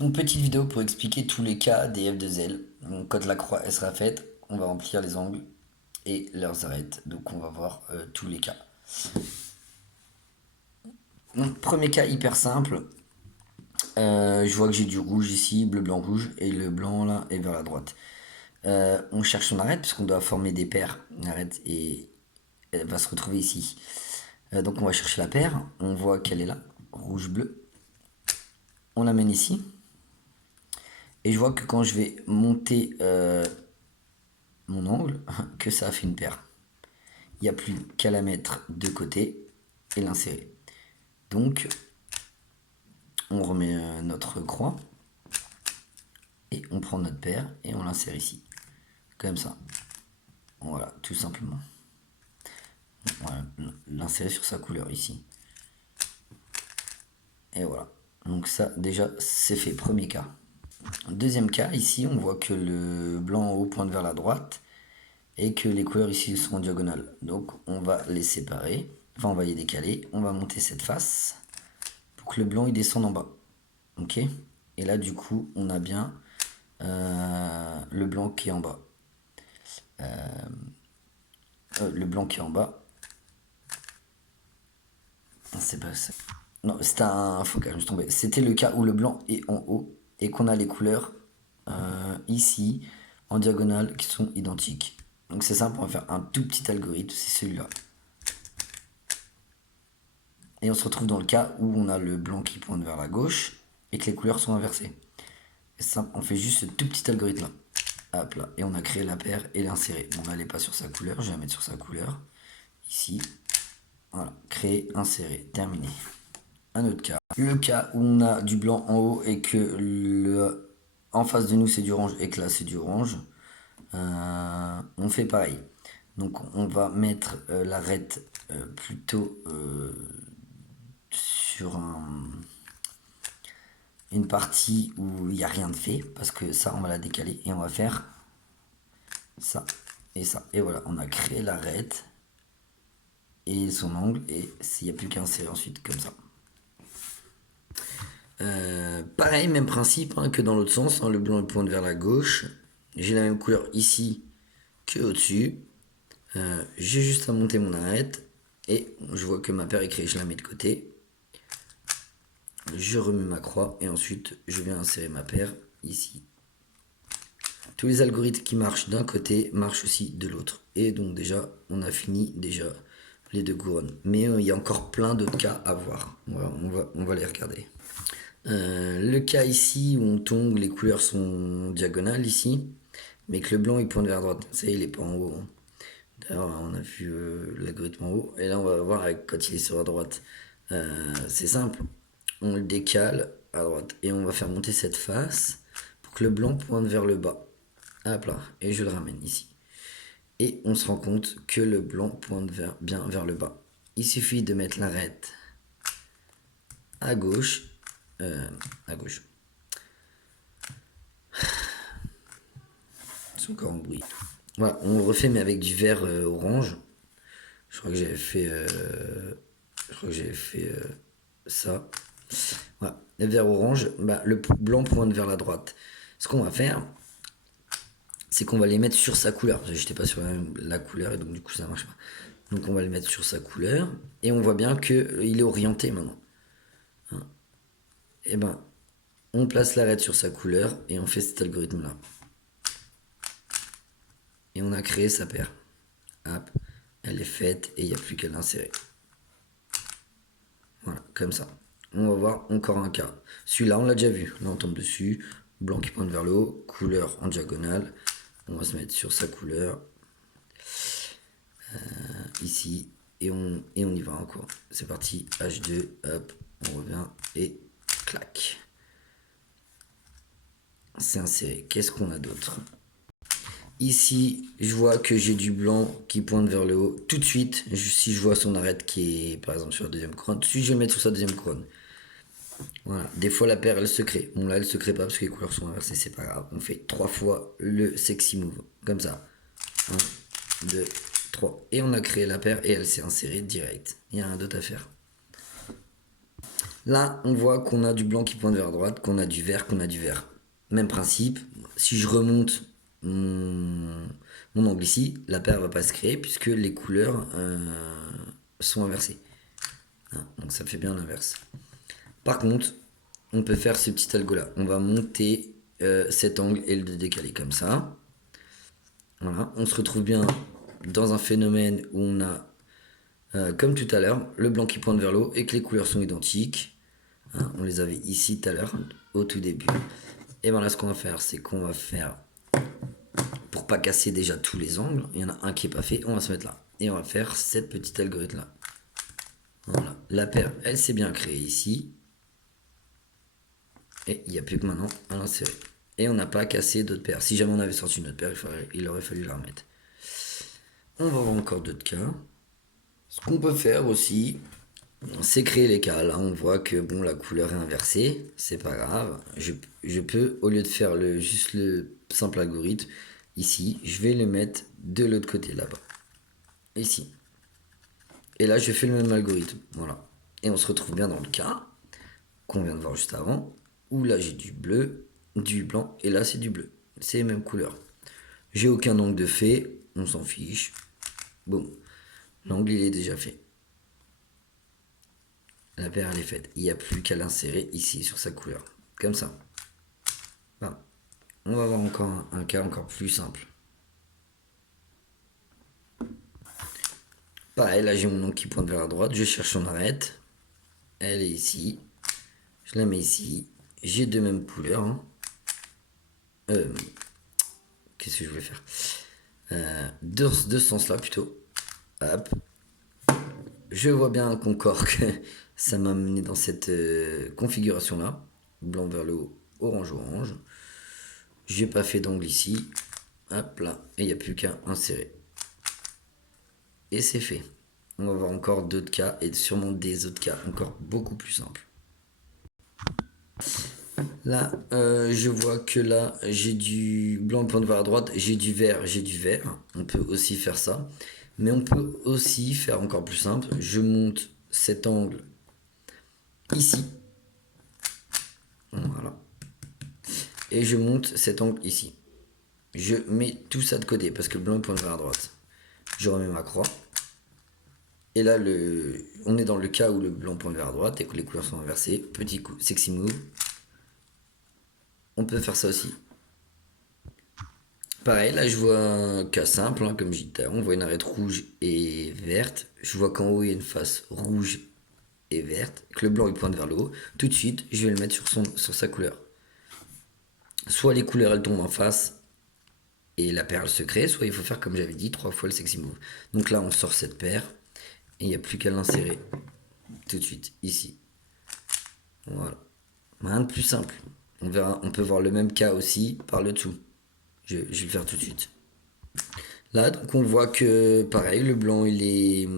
Une petite vidéo pour expliquer tous les cas des F2L. Donc, quand la croix elle sera faite, on va remplir les angles et leurs arêtes. Donc on va voir tous les cas. Donc premier cas hyper simple. Je vois que j'ai du rouge ici, bleu, blanc, rouge, et le blanc là est vers la droite. On cherche son arête puisqu'on doit former des paires. Une arête et elle va se retrouver ici. Donc on va chercher la paire. On voit qu'elle est là, rouge, bleu. On l'amène ici. Et je vois que quand je vais monter mon angle, que ça a fait une paire. Il n'y a plus qu'à la mettre de côté et l'insérer. Donc, on remet notre croix et on prend notre paire et on l'insère ici. Comme ça. Voilà, tout simplement. Voilà, l'insérer sur sa couleur ici. Et voilà. Donc ça, déjà, c'est fait. Premier cas. Deuxième cas, ici, on voit que le blanc en haut pointe vers la droite et que les couleurs ici sont en diagonale. Donc, on va les séparer. Enfin, on va les décaler. On va monter cette face pour que le blanc il descende en bas. Ok. Et là, du coup, on a bien le blanc qui est en bas. Le blanc qui est en bas. C'est pas ça. Non, c'était un faux cas, je me suis trompé. C'était le cas où le blanc est en haut et qu'on a les couleurs ici en diagonale qui sont identiques. Donc c'est simple, on va faire un tout petit algorithme, c'est celui-là. Et on se retrouve dans le cas où on a le blanc qui pointe vers la gauche et que les couleurs sont inversées. C'est simple, on fait juste ce tout petit algorithme là. Hop là, et on a créé la paire et l'insérer. Bon, là, elle n'est pas sur sa couleur, je vais la mettre sur sa couleur. Ici, voilà, créer, insérer, terminé. Un autre cas. Le cas où on a du blanc en haut et que en face de nous c'est du orange et que là c'est du orange, on fait pareil. Donc on va mettre l'arête plutôt sur une partie où il n'y a rien de fait, parce que ça on va la décaler et on va faire ça et ça. Et voilà, on a créé l'arête et son angle et s'il n'y a plus qu'à insérer ensuite comme ça. Pareil, même principe hein, que dans l'autre sens, hein, le blanc il pointe vers la gauche. J'ai la même couleur ici que au-dessus. J'ai juste à monter mon arête et je vois que ma paire est créée, je la mets de côté. Je remets ma croix et ensuite je viens insérer ma paire ici. Tous les algorithmes qui marchent d'un côté marchent aussi de l'autre. Et donc déjà, on a fini déjà les deux couronnes. Mais il y a encore plein d'autres cas à voir. On va les regarder. Le cas ici où on tombe, les couleurs sont diagonales ici, mais que le blanc il pointe vers droite. Ça y est, il est pas en haut. Hein. D'ailleurs, on a vu l'algorithme en haut, et là on va voir quand il est sur la droite. C'est simple, on le décale à droite et on va faire monter cette face pour que le blanc pointe vers le bas. Hop là, et je le ramène ici. Et on se rend compte que le blanc pointe bien vers le bas. Il suffit de mettre l'arête à gauche, à gauche. C'est encore en bruit. Voilà, on le refait mais avec du vert orange. Je crois que j'avais fait, ça. Voilà, le vert orange, bah, le blanc pointe vers la droite. Ce qu'on va faire, c'est qu'on va les mettre sur sa couleur. Parce que j'étais pas sur la couleur et donc du coup ça marche pas. Donc on va le mettre sur sa couleur et on voit bien qu'il est orienté maintenant. Hein. Et ben, on place l'arête sur sa couleur et on fait cet algorithme là. Et on a créé sa paire. Hop, elle est faite et il n'y a plus qu'à l'insérer. Voilà, comme ça. On va voir encore un cas. Celui-là, on l'a déjà vu. Là, on tombe dessus. Blanc qui pointe vers le haut. Couleur en diagonale. On va se mettre sur sa couleur. Ici. Et on y va encore. C'est parti. H2. Hop. On revient. Et clac. C'est inséré. Qu'est-ce qu'on a d'autre? Ici, je vois que j'ai du blanc qui pointe vers le haut. Tout de suite, si je vois son arête qui est par exemple sur la deuxième couronne, tout de suite je vais mettre sur sa deuxième couronne. Voilà. Des fois la paire elle se crée. Bon là elle se crée pas parce que les couleurs sont inversées, c'est pas grave. On fait 3 fois le sexy move. Comme ça. 1, 2, 3. Et on a créé la paire et elle s'est insérée direct. Il y a rien d'autre à faire. Là, on voit qu'on a du blanc qui pointe vers droite, qu'on a du vert, qu'on a du vert. Même principe, si je remonte mon angle ici, la paire va pas se créer puisque les couleurs sont inversées. Hein, donc ça fait bien l'inverse. Par contre, on peut faire ce petit algo là. On va monter cet angle et le décaler comme ça. Voilà, on se retrouve bien dans un phénomène où on a, comme tout à l'heure, le blanc qui pointe vers le haut et que les couleurs sont identiques. Hein, on les avait ici tout à l'heure, au tout début. Et bien là, ce qu'on va faire, c'est qu'on va faire, pour pas casser déjà tous les angles, il y en a un qui est pas fait, on va se mettre là. Et on va faire cette petite algorithme là. Voilà, la paire, elle s'est bien créée ici. Et il n'y a plus que maintenant à l'insérer. Et on n'a pas cassé d'autres paires. Si jamais on avait sorti une autre paire, il aurait fallu la remettre. On va voir encore d'autres cas. Ce qu'on peut faire aussi, c'est créer les cas. Là, on voit que bon, la couleur est inversée. C'est pas grave. Je peux, au lieu de faire juste le simple algorithme, ici, je vais le mettre de l'autre côté, là-bas. Ici. Et là, je fais le même algorithme. Voilà. Et on se retrouve bien dans le cas qu'on vient de voir juste avant, où là, j'ai du bleu, du blanc, et là, c'est du bleu. C'est les mêmes couleurs. J'ai aucun angle de fait, on s'en fiche. Boum. L'angle, il est déjà fait. La paire, elle est faite. Il n'y a plus qu'à l'insérer ici, sur sa couleur. Comme ça. Voilà. On va voir encore un cas encore plus simple. Pareil, là, j'ai mon ongle qui pointe vers la droite. Je cherche son arête. Elle est ici. Je la mets ici. J'ai deux mêmes couleurs. Hein. Qu'est-ce que je voulais faire de ce sens-là, plutôt. Hop. Je vois bien qu'encore que ça m'a amené dans cette configuration-là. Blanc vers le haut, orange. J'ai pas fait d'angle ici. Hop là. Et il n'y a plus qu'à insérer. Et c'est fait. On va voir encore d'autres cas et sûrement des autres cas encore beaucoup plus simples. Là, je vois que là, j'ai du blanc pointe vers la droite, j'ai du vert. On peut aussi faire ça. Mais on peut aussi faire encore plus simple. Je monte cet angle ici. Voilà. Et je monte cet angle ici. Je mets tout ça de côté parce que le blanc pointe vers la droite. Je remets ma croix. Et là, on est dans le cas où le blanc pointe vers la droite et que les couleurs sont inversées. Petit coup, sexy move. On peut faire ça aussi. Pareil, là je vois un cas simple, hein, comme je disais, on voit une arête rouge et verte. Je vois qu'en haut il y a une face rouge et verte, que le blanc il pointe vers le haut. Tout de suite, je vais le mettre sur sa couleur. Soit les couleurs elles tombent en face et la paire elle se crée, soit il faut faire comme j'avais dit, 3 fois le sexy move. Donc là on sort cette paire et il n'y a plus qu'à l'insérer tout de suite ici. Voilà. Rien de plus simple. On verra, on peut voir le même cas aussi par le dessous. Je vais le faire tout de suite. Là, donc on voit que pareil, le blanc il est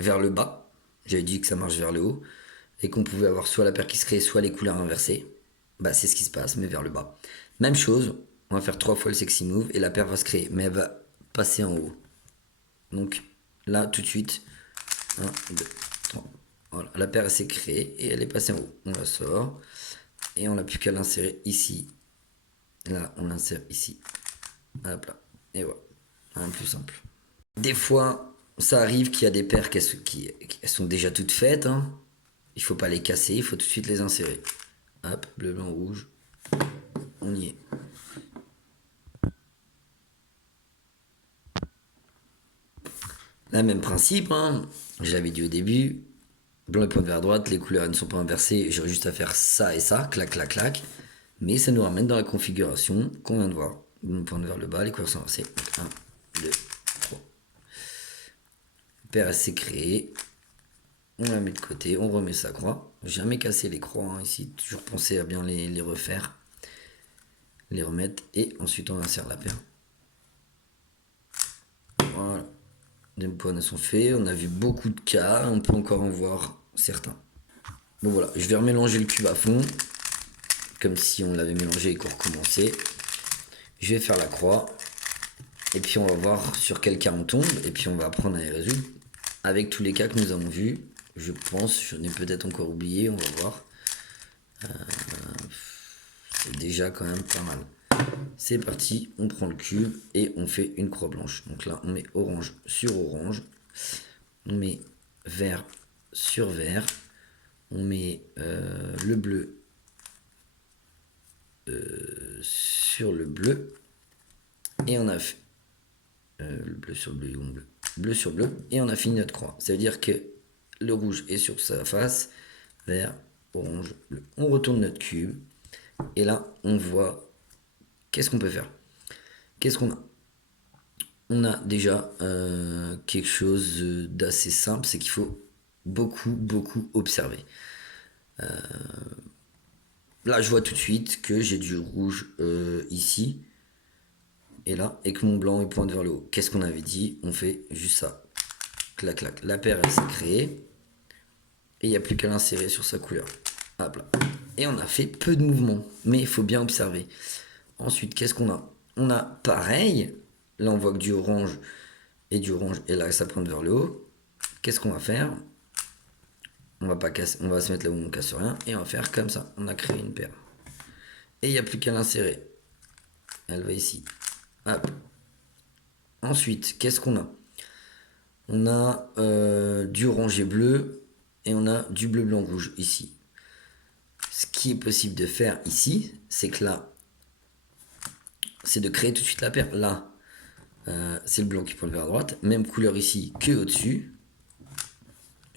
vers le bas. J'avais dit que ça marche vers le haut. Et qu'on pouvait avoir soit la paire qui se crée, soit les couleurs inversées. Bah c'est ce qui se passe, mais vers le bas. Même chose, on va faire 3 fois le sexy move et la paire va se créer, mais elle va passer en haut. Donc là, tout de suite, 1, 2, 3. Voilà, la paire s'est créée et elle est passée en haut. On la sort et on n'a plus qu'à l'insérer ici. Là, on l'insère ici. Hop là. Et voilà. Un plus simple. Des fois, ça arrive qu'il y a des paires qui sont déjà toutes faites. Hein. Il faut pas les casser, il faut tout de suite les insérer. Hop, bleu, blanc, rouge. On y est. Là, même principe. Hein. J'avais dit au début. Blanc et pointe vers droite, les couleurs ne sont pas inversées. J'aurais juste à faire ça et ça. Clac, clac, clac. Mais ça nous ramène dans la configuration qu'on vient de voir. Blanc pointe vers le bas, les couleurs sont inversées. 1, 2, 3. Paire s'est créée. On la met de côté, on remet sa croix. Jamais casser les croix hein, ici, toujours penser à bien les refaire, les remettre et ensuite on insère la paire. Voilà, les points sont faits, on a vu beaucoup de cas, on peut encore en voir certains. Bon voilà, je vais remélanger le cube à fond, comme si on l'avait mélangé et qu'on recommençait. Je vais faire la croix et puis on va voir sur quel cas on tombe et puis on va apprendre à les résoudre avec tous les cas que nous avons vus. Je pense, j'en ai peut-être encore oublié, on va voir. C'est déjà quand même pas mal. C'est parti, on prend le cube et on fait une croix blanche. Donc là, on met orange sur orange. On met vert sur vert. On met le bleu sur le bleu. Et on a fait le bleu sur bleu, bleu sur bleu. Et on a fini notre croix. Ça veut dire que le rouge est sur sa face. Vert, orange, bleu. On retourne notre cube. Et là, on voit qu'est-ce qu'on peut faire. Qu'est-ce qu'on a? On a déjà quelque chose d'assez simple, c'est qu'il faut beaucoup observer. Là, je vois tout de suite que j'ai du rouge ici et là, et que mon blanc il pointe vers le haut. Qu'est-ce qu'on avait dit? On fait juste ça. Clac, clac. La paire, elle s'est créée et il n'y a plus qu'à l'insérer sur sa couleur. Hop là. Et on a fait peu de mouvements, mais il faut bien observer. Ensuite, qu'est-ce qu'on a? On a pareil. Là, on voit que du orange, et là, ça pointe vers le haut. Qu'est-ce qu'on va faire? On va pas casser, on va se mettre là où on casse rien, et on va faire comme ça. On a créé une paire. Et il n'y a plus qu'à l'insérer. Elle va ici. Hop. Ensuite, qu'est-ce qu'on a? On a du orange et bleu, et on a du bleu, blanc, rouge ici. Ce qui est possible de faire ici, c'est que là, c'est de créer tout de suite la paire. Là, c'est le blanc qui pointe vers la droite. Même couleur ici que au-dessus.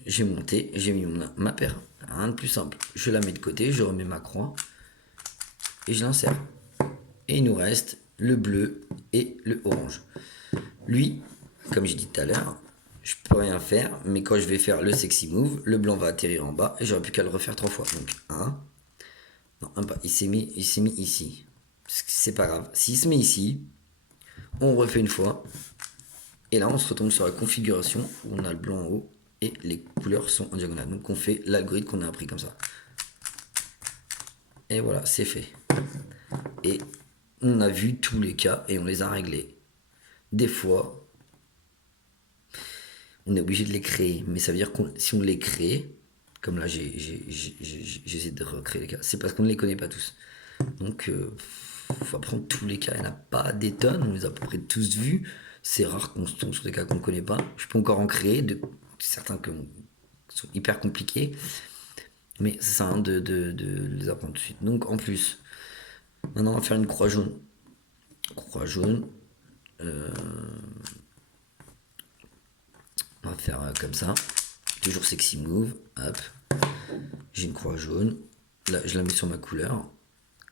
J'ai monté, j'ai mis ma paire. Rien de plus simple. Je la mets de côté, je remets ma croix. Et je l'insère. Et il nous reste le bleu et le orange. Lui, comme j'ai dit tout à l'heure, je peux rien faire. Mais quand je vais faire le sexy move, le blanc va atterrir en bas. Et j'aurai plus qu'à le refaire 3 fois. Donc 1. Non, un pas. Il s'est mis ici. C'est pas grave. S'il se met ici, on refait une fois. Et là, on se retombe sur la configuration où on a le blanc en haut et les couleurs sont en diagonale. Donc, on fait l'algorithme qu'on a appris comme ça. Et voilà, c'est fait. Et on a vu tous les cas et on les a réglés. Des fois, on est obligé de les créer. Mais ça veut dire que si on les crée, comme là, j'essaie de recréer les cas, c'est parce qu'on ne les connaît pas tous. Donc, faut apprendre tous les cas. Il n'y en a pas des tonnes, on les a à peu près tous vus. C'est rare qu'on se tombe sur des cas qu'on ne connaît pas. Je peux encore en créer, certains qui sont hyper compliqués. Mais c'est ça, de les apprendre tout de suite. Donc en plus, maintenant on va faire une croix jaune. Croix jaune. On va faire comme ça. Toujours sexy move. Hop. J'ai une croix jaune. Là, je la mets sur ma couleur.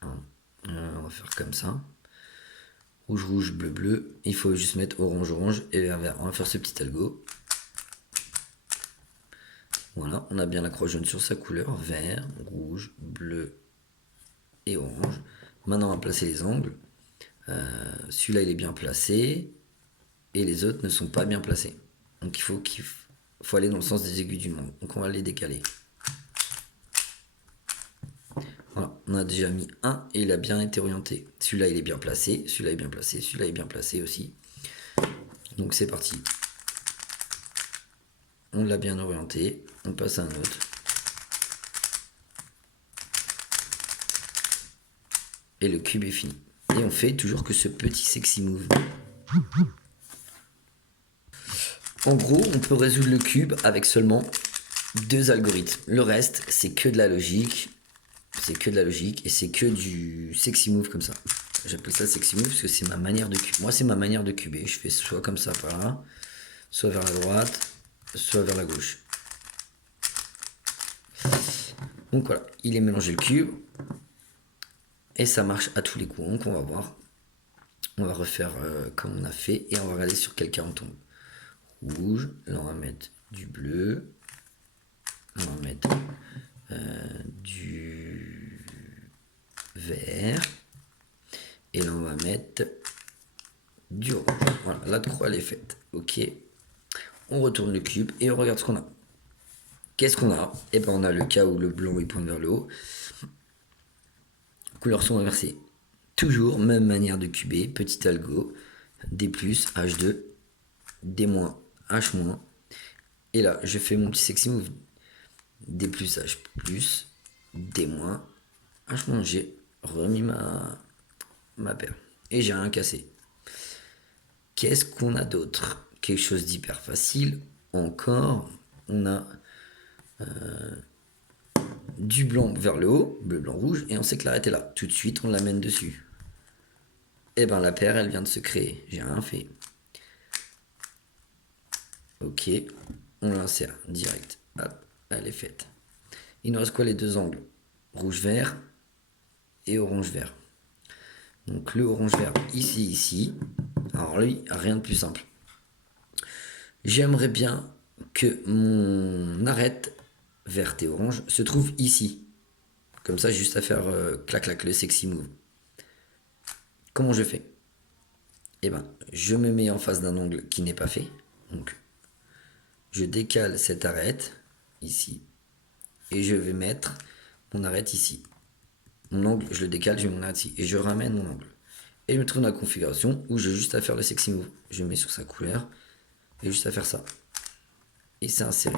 On va faire comme ça. Rouge, rouge, bleu, bleu. Il faut juste mettre orange, orange et vert, vert. On va faire ce petit algo. Voilà, on a bien la croix jaune sur sa couleur. Vert, rouge, bleu et orange. Maintenant, on va placer les angles. Celui-là, il est bien placé. Et les autres ne sont pas bien placés. Donc, il faut aller dans le sens des aiguilles du monde. Donc, on va les décaler. Voilà, on a déjà mis un et il a bien été orienté. Celui-là, il est bien placé. Celui-là est bien placé. Celui-là est bien placé aussi. Donc, c'est parti. On l'a bien orienté. On passe à un autre. Et le cube est fini. Et on fait toujours que ce petit sexy move. En gros, on peut résoudre le cube avec seulement 2 algorithmes. Le reste, c'est que de la logique. C'est que de la logique et c'est que du sexy move comme ça. J'appelle ça sexy move parce que c'est ma manière de cuber. Moi, c'est ma manière de cuber. Je fais soit comme ça par là, soit vers la droite, soit vers la gauche. Donc voilà, il est mélangé le cube. Et ça marche à tous les coups. Donc on va voir. On va refaire comme on a fait et on va regarder sur quel cas on tombe. Rouge, là on va mettre du bleu. On va mettre du vert. Et là on va mettre du orange. Voilà, la croix elle est faite. Ok. On retourne le cube et on regarde ce qu'on a. Qu'est-ce qu'on a? Et ben on a le cas où le blanc il pointe vers le haut. Couleurs sont inversées. Toujours même manière de cuber, petit algo, D+, H2, D-, H-. Et là, je fais mon petit sexy move. D+, H+, D-, Franchement, j'ai remis ma paire. Et j'ai rien cassé. Qu'est-ce qu'on a d'autre? Quelque chose d'hyper facile. Encore, on a du blanc vers le haut, bleu, blanc, rouge, et on sait que l'arête est là. Tout de suite, on l'amène dessus. Et ben la paire, elle vient de se créer. J'ai rien fait. Ok, on l'insère direct. Hop, elle est faite. Il nous reste quoi les deux angles? Rouge-vert et orange-vert. Donc le orange-vert ici, ici. Alors lui, rien de plus simple. J'aimerais bien que mon arête verte et orange se trouve ici. Comme ça, juste à faire clac clac le sexy move. Comment je fais? Eh ben, je me mets en face d'un angle qui n'est pas fait. Donc, je décale cette arête ici. Et je vais mettre mon arête ici. Mon angle, je le décale, je mets mon arête ici. Et je ramène mon angle. Et je me trouve dans la configuration où j'ai juste à faire le sexy move. Je mets sur sa couleur. Et juste à faire ça. Et c'est inséré.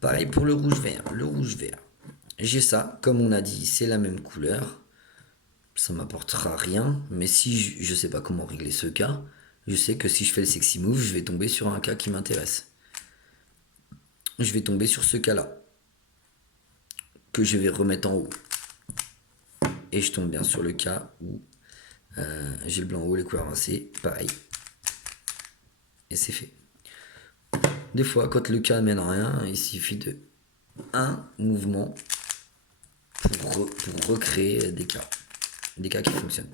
Pareil pour le rouge-vert. Le rouge-vert. J'ai ça, comme on a dit, c'est la même couleur. Ça m'apportera rien. Mais si je sais pas comment régler ce cas, je sais que si je fais le sexy move, je vais tomber sur un cas qui m'intéresse. Je vais tomber sur ce cas-là. Que je vais remettre en haut. Et je tombe bien sur le cas où j'ai le blanc en haut, les couleurs avancées. Pareil. Et c'est fait. Des fois, quand le cas mène à rien, il suffit de un mouvement pour recréer des cas. Des cas qui fonctionnent.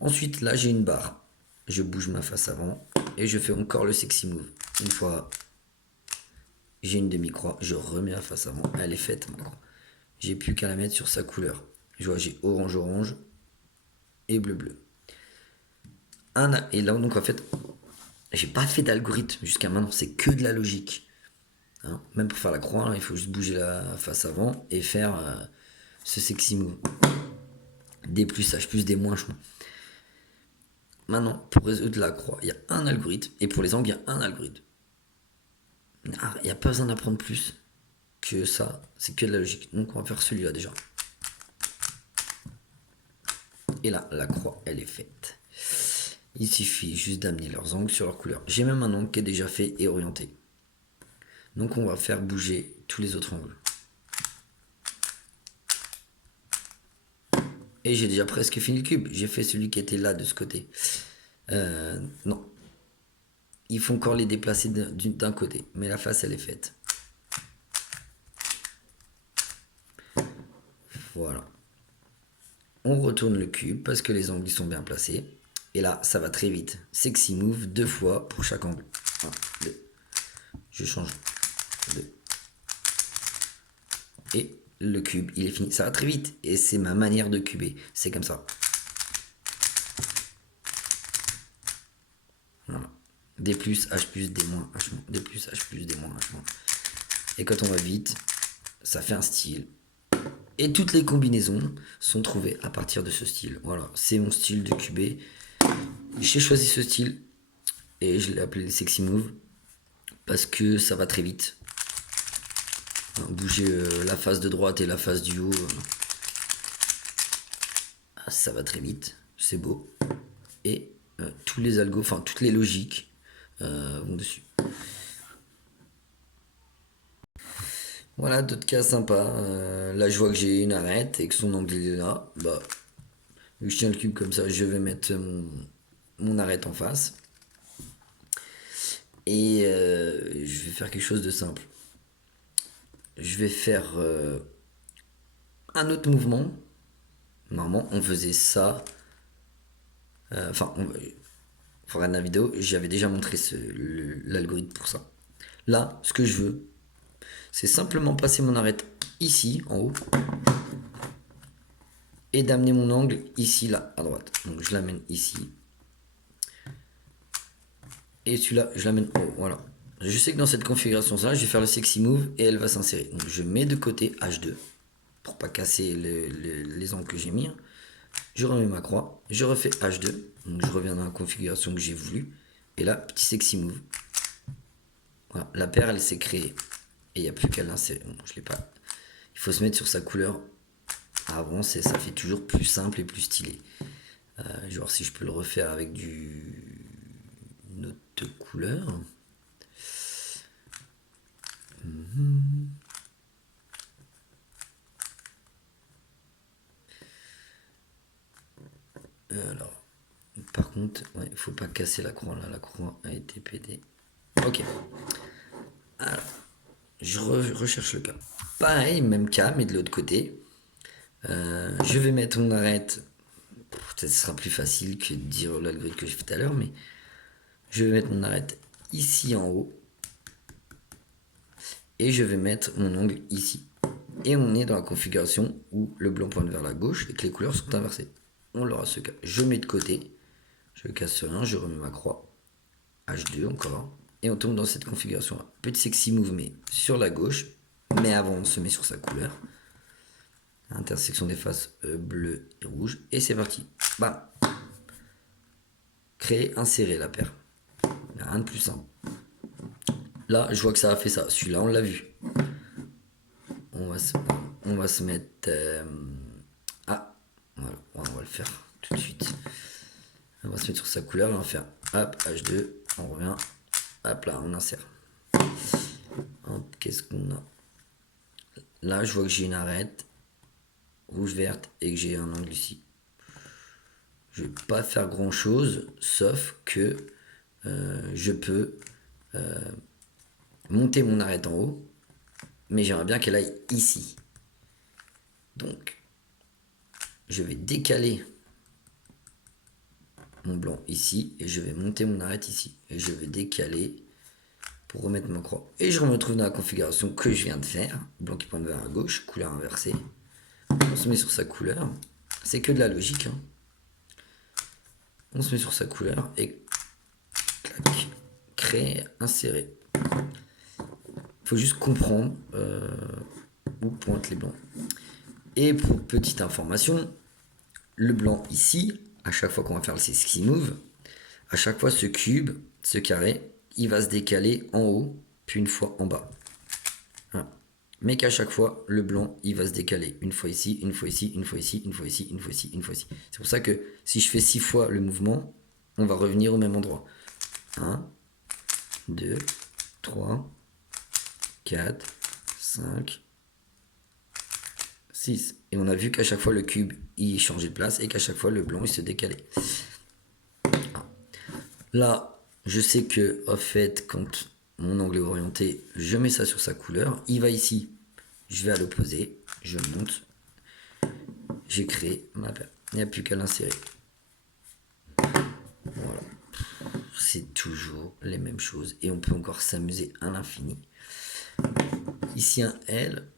Ensuite, là, j'ai une barre. Je bouge ma face avant et je fais encore le sexy move. Une fois, j'ai une demi-croix, je remets la face avant. Elle est faite maintenant. J'ai plus qu'à la mettre sur sa couleur. Je vois, j'ai orange-orange et bleu-bleu. Et là, donc en fait, j'ai pas fait d'algorithme jusqu'à maintenant. C'est que de la logique. Hein, même pour faire la croix, hein, il faut juste bouger la face avant et faire ce sexy move. Des plus, H plus, des moins, je crois. Maintenant, pour résoudre la croix, il y a un algorithme. Et pour les angles, il y a un algorithme. Il n'y a pas besoin d'apprendre plus que ça. C'est que de la logique. Donc, on va faire celui-là déjà. Et là, la croix, elle est faite. Il suffit juste d'amener leurs angles sur leur couleur. J'ai même un angle qui est déjà fait et orienté. Donc, on va faire bouger tous les autres angles. Et j'ai déjà presque fini le cube. J'ai fait celui qui était là de ce côté. Non. Il faut encore les déplacer d'un côté. Mais la face, elle est faite. Voilà. On retourne le cube parce que les angles sont bien placés. Et là, ça va très vite. Sexy move 2 fois pour chaque angle. 1, 2. Je change. 2. Et le cube, il est fini. Ça va très vite. Et c'est ma manière de cuber. C'est comme ça. Voilà. Des plus, H plus, des moins, H moins. Des plus, H plus, des moins, H moins. Et quand on va vite, ça fait un style. Et toutes les combinaisons sont trouvées à partir de ce style. Voilà, c'est mon style de cuber. J'ai choisi ce style et je l'ai appelé le sexy move parce que ça va très vite. Bouger la face de droite et la face du haut, ça va très vite, c'est beau. Et tous les algos, enfin toutes les logiques vont dessus. Voilà, d'autres cas sympas. Là, je vois que j'ai une arête et que son angle est là. Bah, vu que je tiens le cube comme ça, je vais mettre mon arête en face. Et je vais faire quelque chose de simple. Je vais faire un autre mouvement. Normalement, on faisait ça. Enfin, faut regarder la vidéo. J'avais déjà montré l'algorithme pour ça. Là, ce que je veux, c'est simplement passer mon arête ici, en haut. Et d'amener mon angle ici, là, à droite. Donc, je l'amène ici. Et celui-là, je l'amène en haut. Voilà. Je sais que dans cette configuration-là, je vais faire le sexy move et elle va s'insérer. Donc, je mets de côté H2 pour pas casser les angles que j'ai mis. Je remets ma croix, je refais H2, donc je reviens dans la configuration que j'ai voulu, et là, petit sexy move. Voilà, la paire, elle s'est créée, et il n'y a plus qu'à l'insérer. Bon, je l'ai pas. Il faut se mettre sur sa couleur avance et ça fait toujours plus simple et plus stylé. Je vais voir si je peux le refaire avec une autre couleur. Alors, par contre, il ne faut pas casser la croix là, la croix a été pédée. Ok. Alors, je recherche le cas. Pareil, même cas, mais de l'autre côté. Je vais mettre mon arête. Peut-être ce sera plus facile que de dire l'algorithme que j'ai fait tout à l'heure, mais je vais mettre mon arête ici en haut. Et je vais mettre mon ongle ici. Et on est dans la configuration où le blanc pointe vers la gauche et que les couleurs sont inversées. On l'aura ce cas. Je mets de côté. Je casse rien, je remets ma croix. H2 encore. Et on tombe dans cette configuration là. Petit sexy move mais sur la gauche. Mais avant on se met sur sa couleur. Intersection des faces bleu et rouge. Et c'est parti. Bam. Créer, insérer la paire. Il n'y a rien de plus simple. Là, je vois que ça a fait ça. Celui-là, on l'a vu. On va se mettre... Ah, voilà. On va le faire tout de suite. On va se mettre sur sa couleur et on va faire hop, H2. On revient. Hop là, on insère. Qu'est-ce qu'on a? Là, je vois que j'ai une arête rouge-verte et que j'ai un angle ici. Je vais pas faire grand-chose, sauf que je peux monter mon arête en haut, mais j'aimerais bien qu'elle aille ici. Donc, je vais décaler mon blanc ici et je vais monter mon arête ici. Et je vais décaler pour remettre ma croix. Et je me retrouve dans la configuration que je viens de faire. Blanc qui pointe vers la gauche, couleur inversée. On se met sur sa couleur. C'est que de la logique. Hein. On se met sur sa couleur et clac, créer, insérer. Il faut juste comprendre où pointent les blancs. Et pour petite information, le blanc ici, à chaque fois qu'on va faire le sexy move, à chaque fois ce cube, ce carré, il va se décaler en haut, puis une fois en bas. Voilà. Mais qu'à chaque fois, le blanc, il va se décaler. Une fois ici, une fois ici, une fois ici, une fois ici, une fois ici, une fois ici. C'est pour ça que si je fais 6 fois le mouvement, on va revenir au même endroit. 1, 2, 3, 4, 5, 6. Et on a vu qu'à chaque fois, le cube, il changeait de place et qu'à chaque fois, le blanc, il se décalait. Là, je sais que, en fait, quand mon angle est orienté, je mets ça sur sa couleur. Il va ici, je vais à l'opposé, je monte, j'ai créé ma paire. Il n'y a plus qu'à l'insérer. Voilà. C'est toujours les mêmes choses et on peut encore s'amuser à l'infini. Ici, un L.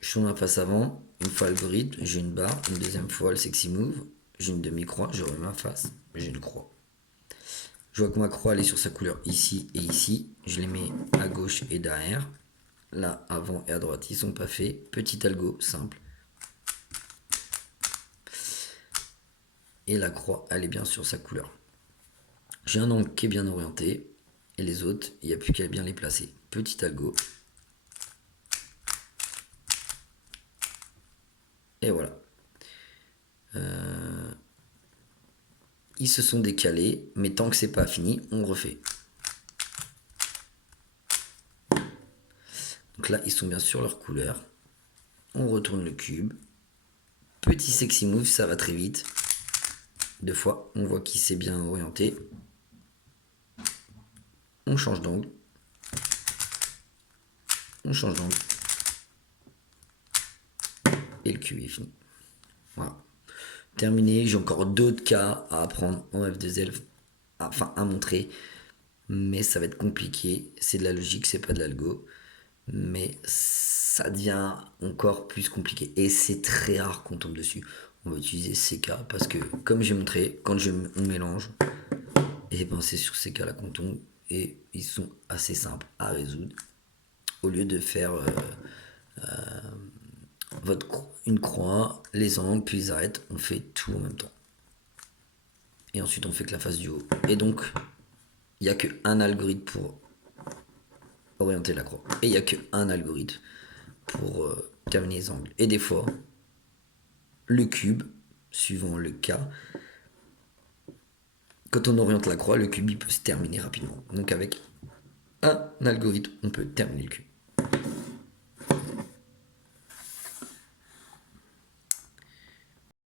Je tourne ma face avant. Une fois algorithme, j'ai une barre. Une deuxième fois, le sexy move. J'ai une demi-croix, je remets ma face. J'ai une croix. Je vois que ma croix elle est sur sa couleur ici et ici. Je les mets à gauche et derrière. Là, avant et à droite, ils sont pas faits. Petit algo, simple. Et la croix, elle est bien sur sa couleur. J'ai un angle qui est bien orienté. Et les autres, il n'y a plus qu'à bien les placer. Petit algo. Et voilà. Ils se sont décalés, mais tant que c'est pas fini, on refait. Donc là, ils sont bien sur leur couleur. On retourne le cube. Petit sexy move, ça va très vite. 2 fois, on voit qu'il s'est bien orienté. On change d'angle. On change d'angle. Et le cube est fini. Voilà. Terminé. J'ai encore d'autres cas à apprendre en F2L. Enfin, à montrer. Mais ça va être compliqué. C'est de la logique, c'est pas de l'algo. Mais ça devient encore plus compliqué. Et c'est très rare qu'on tombe dessus. On va utiliser ces cas parce que, comme j'ai montré, quand on mélange, et ben c'est sur ces cas-là qu'on tombe. Et ils sont assez simples à résoudre. Au lieu de faire une croix, les angles, puis les arêtes, on fait tout en même temps. Et ensuite, on fait que la face du haut. Et donc, il n'y a qu'un algorithme pour orienter la croix. Et il n'y a qu'un algorithme pour terminer les angles. Et des fois, le cube, suivant le cas, quand on oriente la croix, le cube il peut se terminer rapidement. Donc avec un algorithme, on peut terminer le cube.